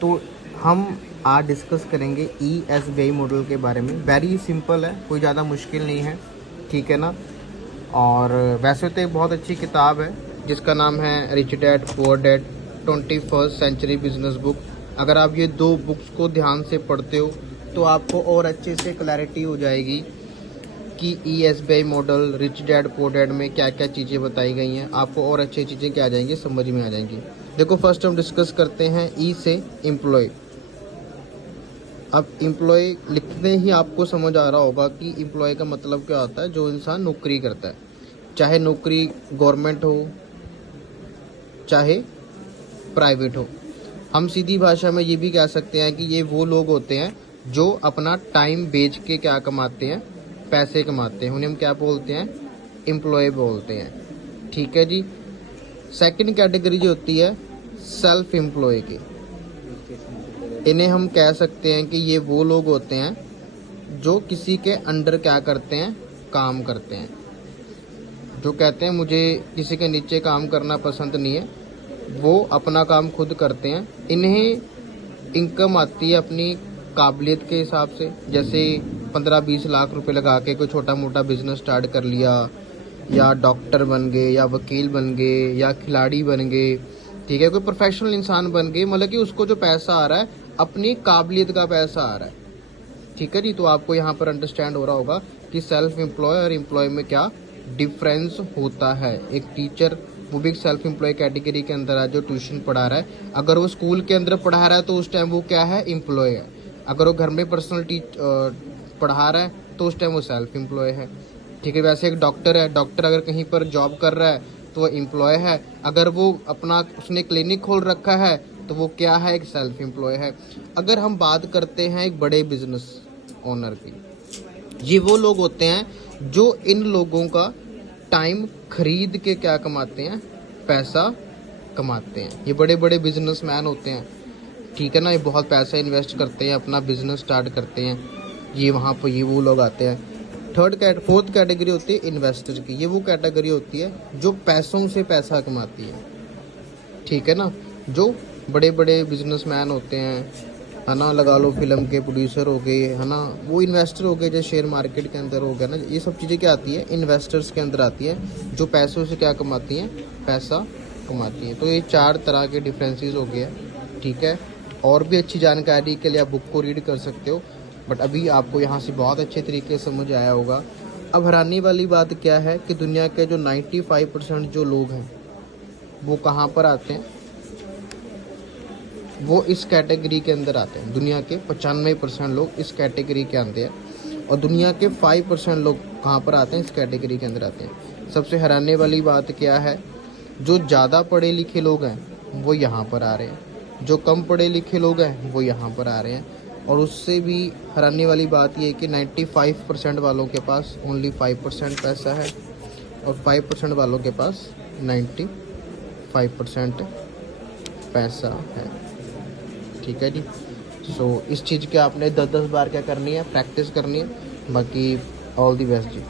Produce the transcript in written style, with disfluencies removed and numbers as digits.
तो हम आज डिस्कस करेंगे ESBI मॉडल के बारे में। वेरी सिंपल है, कोई ज़्यादा मुश्किल नहीं है, ठीक है ना। और वैसे तो एक बहुत अच्छी किताब है जिसका नाम है rich dad poor dad 21st century business book. अगर आप ये दो बुक्स को ध्यान से पढ़ते हो तो आपको और अच्छे से क्लैरिटी हो जाएगी कि ESBI model rich dad poor dad में क्या क्या चीज़ें बताई गई हैं। आपको और अच्छी चीज़ें क्या आ जाएंगी, समझ में आ जाएंगी। देखो, फर्स्ट हम डिस्कस करते हैं ई से एम्प्लॉय। अब एम्प्लॉय लिखते ही आपको समझ आ रहा होगा कि एम्प्लॉय का मतलब क्या होता है। जो इंसान नौकरी करता है, चाहे नौकरी गवर्नमेंट हो चाहे प्राइवेट हो। हम सीधी भाषा में ये भी कह सकते हैं कि ये वो लोग होते हैं जो अपना टाइम बेच के क्या कमाते हैं, पैसे कमाते हैं। उन्हें हम क्या बोलते हैं, एम्प्लॉय बोलते हैं, ठीक है जी। सेकंड कैटेगरी जो होती है सेल्फ एम्प्लॉय की, इन्हें हम कह सकते हैं कि ये वो लोग होते हैं जो किसी के अंडर क्या करते हैं, काम करते हैं। जो कहते हैं मुझे किसी के नीचे काम करना पसंद नहीं है, वो अपना काम खुद करते हैं। इन्हें इनकम आती है अपनी काबिलियत के हिसाब से। जैसे 15-20 लाख रुपए लगा के कोई छोटा मोटा बिजनेस स्टार्ट कर लिया, या डॉक्टर बन गए, या वकील बन गए, या खिलाड़ी बन गए, ठीक है, कोई प्रोफेशनल इंसान बन गए। मतलब कि उसको जो पैसा आ रहा है अपनी काबिलियत का पैसा आ रहा है, ठीक है जी। तो आपको यहाँ पर अंडरस्टैंड हो रहा होगा कि सेल्फ एम्प्लॉय और एम्प्लॉय में क्या डिफरेंस होता है। एक टीचर, वो भी एक सेल्फ एम्प्लॉय कैटेगरी के अंदर है, जो ट्यूशन पढ़ा रहा है। अगर वो स्कूल के अंदर पढ़ा रहा है तो उस टाइम वो क्या है, एम्प्लॉय है। अगर वो घर में पर्सनल पढ़ा रहा है तो उस टाइम वो सेल्फ एम्प्लॉय है, ठीक है। वैसे एक डॉक्टर है, डॉक्टर अगर कहीं पर जॉब कर रहा है तो वो एम्प्लॉय है। अगर वो अपना उसने क्लिनिक खोल रखा है तो वो क्या है, एक सेल्फ एम्प्लॉय है। अगर हम बात करते हैं एक बड़े बिजनेस ओनर की, ये वो लोग होते हैं जो इन लोगों का टाइम खरीद के क्या कमाते हैं, पैसा कमाते हैं। ये बड़े बड़े बिजनेसमैन होते हैं, ठीक है ना। ये बहुत पैसा इन्वेस्ट करते हैं, अपना बिजनेस स्टार्ट करते हैं। ये वहाँ पर ये वो लोग आते हैं। फोर्थ कैटेगरी होती है इन्वेस्टर की। ये वो कैटेगरी होती है जो पैसों से पैसा कमाती है, ठीक है ना। जो बड़े बड़े बिजनेसमैन होते हैं, है ना, लगा लो फिल्म के प्रोड्यूसर हो गए, है ना, वो इन्वेस्टर हो गए। जो शेयर मार्केट के अंदर हो गया ना, ये सब चीज़ें क्या आती है, इन्वेस्टर्स के अंदर आती है, जो पैसों से क्या कमाती हैं, पैसा कमाती है। तो ये 4 तरह के डिफरेंसेस हो गए, ठीक है। और भी अच्छी जानकारी के लिए आप बुक को रीड कर सकते हो, बट अभी आपको यहाँ से बहुत अच्छे तरीके से समझ आया होगा। अब हैरानी वाली बात क्या है कि दुनिया के जो 95% जो लोग हैं वो कहाँ पर आते हैं, वो इस कैटेगरी के अंदर आते हैं। दुनिया के 95% लोग इस कैटेगरी के आते हैं, और दुनिया के 5% लोग कहाँ पर आते हैं, इस कैटेगरी के अंदर आते हैं। सबसे हैरानी वाली बात क्या है, जो ज़्यादा पढ़े लिखे लोग हैं वो यहाँ पर आ रहे हैं, जो कम पढ़े लिखे लोग हैं वो यहाँ पर आ रहे हैं। और उससे भी हैरानी वाली बात ये है कि 95% वालों के पास ओनली 5% पैसा है, और 5% वालों के पास 95% पैसा है, ठीक है जी। सो इस चीज़ के आपने 10-10 बार क्या करनी है, प्रैक्टिस करनी है। बाकी ऑल दी बेस्ट जी।